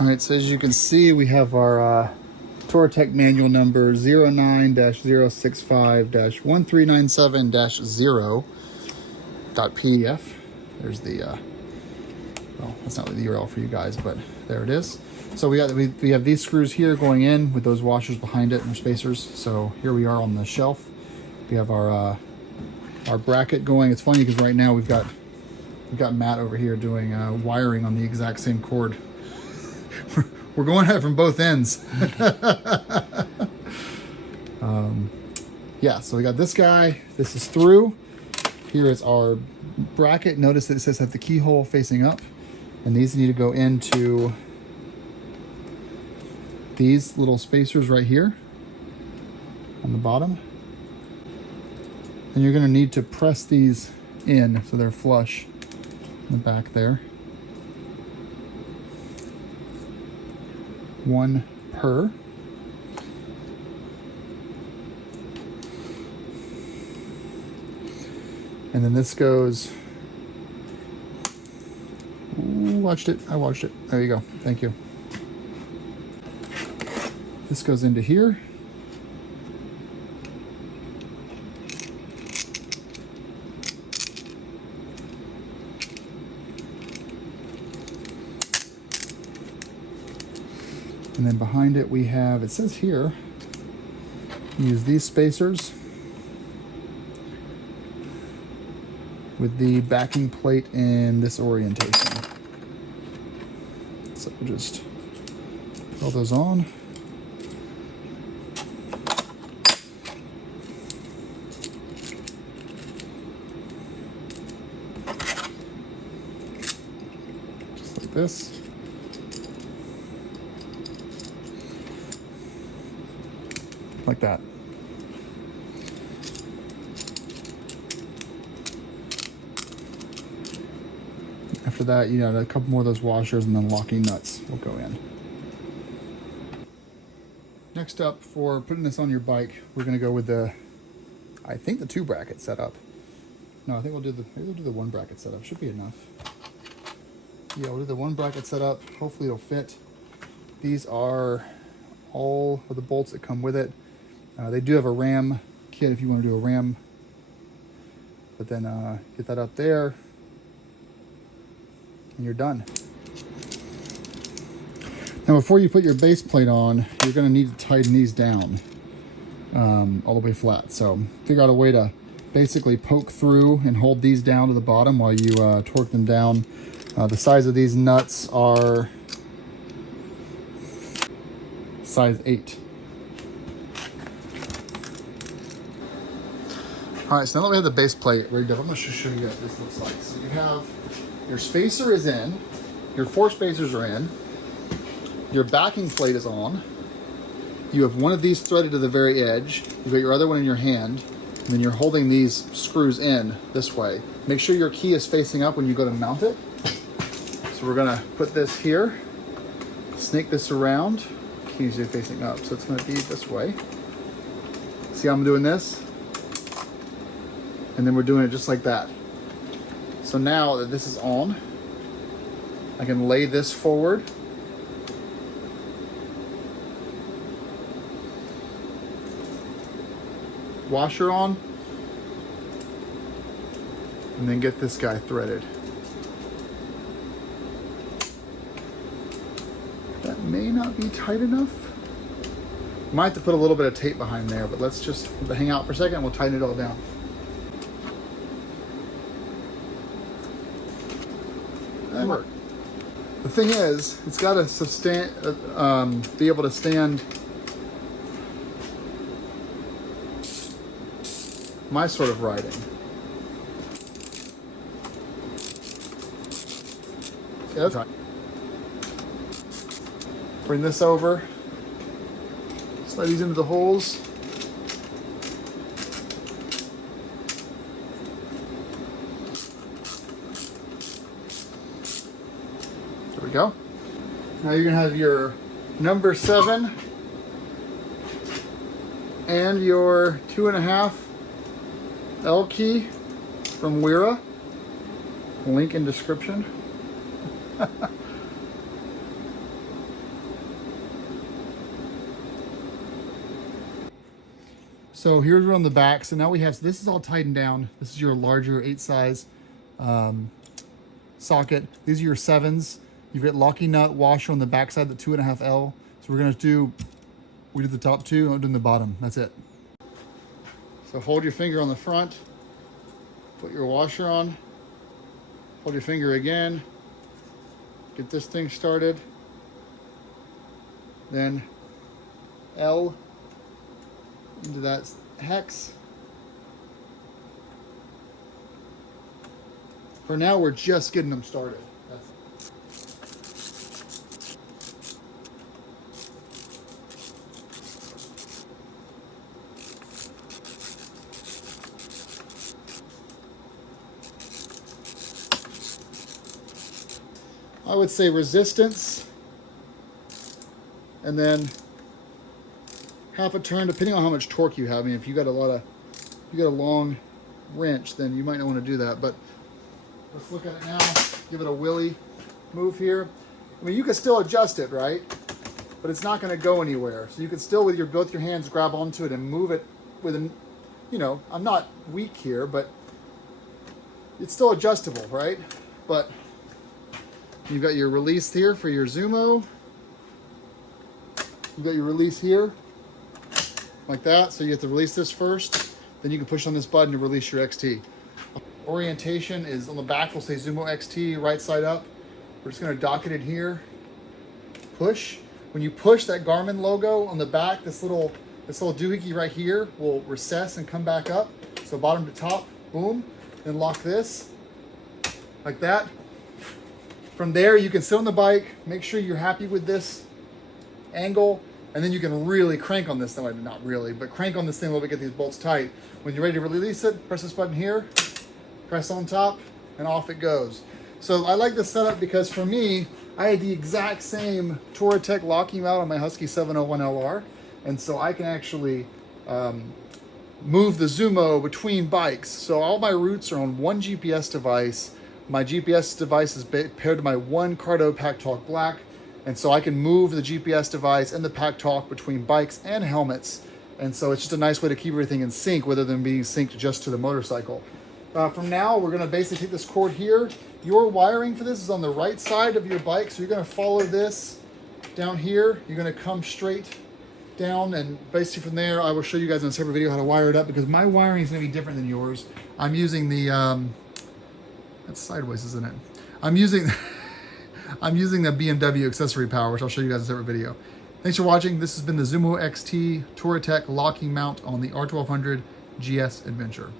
All right, so as you can see, we have our Touratech manual number 09-065-1397-0.pdf. There's the, well, that's not the URL for you guys, but there it is. So we have these screws here going in with those washers behind it and spacers. So here we are on the shelf. We have our bracket going. It's funny because right now we've got Matt over here doing wiring on the exact same cord. We're going at it from both ends. Yeah, so we got this guy. This is through. Here is our bracket. Notice that it says have the keyhole facing up, and these need to go into these little spacers right here on the bottom. And you're going to need to press these in so they're flush in the back there. One per. And then this goes, ooh, I watched it. There you go. Thank you. This goes into here. And then behind it we have, it says here, use these spacers with the backing plate in this orientation. So we'll just put all those on. Just like this. Like that. After that, you got a couple more of those washers and then locking nuts will go in. Next up, for putting this on your bike, we're going to go with the, I think the 2 bracket setup. No, I think maybe we'll do the 1 bracket setup. Should be enough. Yeah, we'll do the 1 bracket setup. Hopefully it'll fit. These are all of the bolts that come with it. They do have a ram kit if you want to do a ram, but then get that up there and you're done. Now before you put your base plate on, you're going to need to tighten these down all the way flat. So figure out a way to basically poke through and hold these down to the bottom while you torque them down. The size of these nuts are size 8. All right, so now that we have the base plate rigged up, I'm going to show you what this looks like. So you have your spacer is in, your 4 spacers are in, your backing plate is on, you have one of these threaded to the very edge, you've got your other one in your hand, and then you're holding these screws in this way. Make sure your key is facing up when you go to mount it. So we're going to put this here, snake this around, keys are facing up, so it's going to be this way. See how I'm doing this? And then we're doing it just like that. So now that this is on, I can lay this forward. Washer on. And then get this guy threaded. That may not be tight enough. Might have to put a little bit of tape behind there, but let's just hang out for a second and we'll tighten it all down. The thing is, it's got to be able to stand my sort of riding. Yeah, that's right. Bring this over, slide these into the holes. There we go. Now you're gonna have your number 7 and your 2.5 L key from Wera. Link in description. So here's on the back. So now we have, so this is all tightened down. This is your larger 8 size socket. These are your 7s. You've got locking nut washer on the back side, the 2.5L. So we're gonna do, we did the top 2, I'm doing the bottom, that's it. So hold your finger on the front, put your washer on, hold your finger again, get this thing started, then L into that hex. For now, we're just getting them started. I would say resistance, and then half a turn, depending on how much torque you have. I mean, if you got a long wrench, then you might not want to do that. But let's look at it now. Give it a willy move here. I mean, you can still adjust it, right? But it's not going to go anywhere. So you can still, with your both your hands, grab onto it and move it with an, you know, I'm not weak here, but it's still adjustable, right? But you've got your release here for your Zumo. You've got your release here, like that. So you have to release this first, then you can push on this button to release your XT. Orientation is on the back, we'll say Zumo XT, right side up. We're just gonna dock it in here, push. When you push, that Garmin logo on the back, this little doohickey right here will recess and come back up. So bottom to top, boom, then lock this, like that. From there, you can sit on the bike, make sure you're happy with this angle, and then you can really crank on this thing. Not really, but crank on this thing a little bit, get these bolts tight. When you're ready to release it, press this button here, press on top, and off it goes. So I like this setup because for me, I had the exact same Touratech locking mount on my Husky 701LR, and so I can actually move the Zumo between bikes. So all my routes are on one GPS device. My GPS device is paired to my one Cardo Pack Talk Black, and so I can move the GPS device and the Pack Talk between bikes and helmets. And so it's just a nice way to keep everything in sync, rather than being synced just to the motorcycle. From now, we're gonna basically take this cord here. Your wiring for this is on the right side of your bike, so you're gonna follow this down here. You're gonna come straight down, and basically from there, I will show you guys in a separate video how to wire it up, because my wiring is gonna be different than yours. I'm using the, that's sideways, isn't it? I'm using the BMW accessory power, which I'll show you guys in a separate video. Thanks for watching. This has been the Zumo XT Touratech locking mount on the R1200GS Adventure.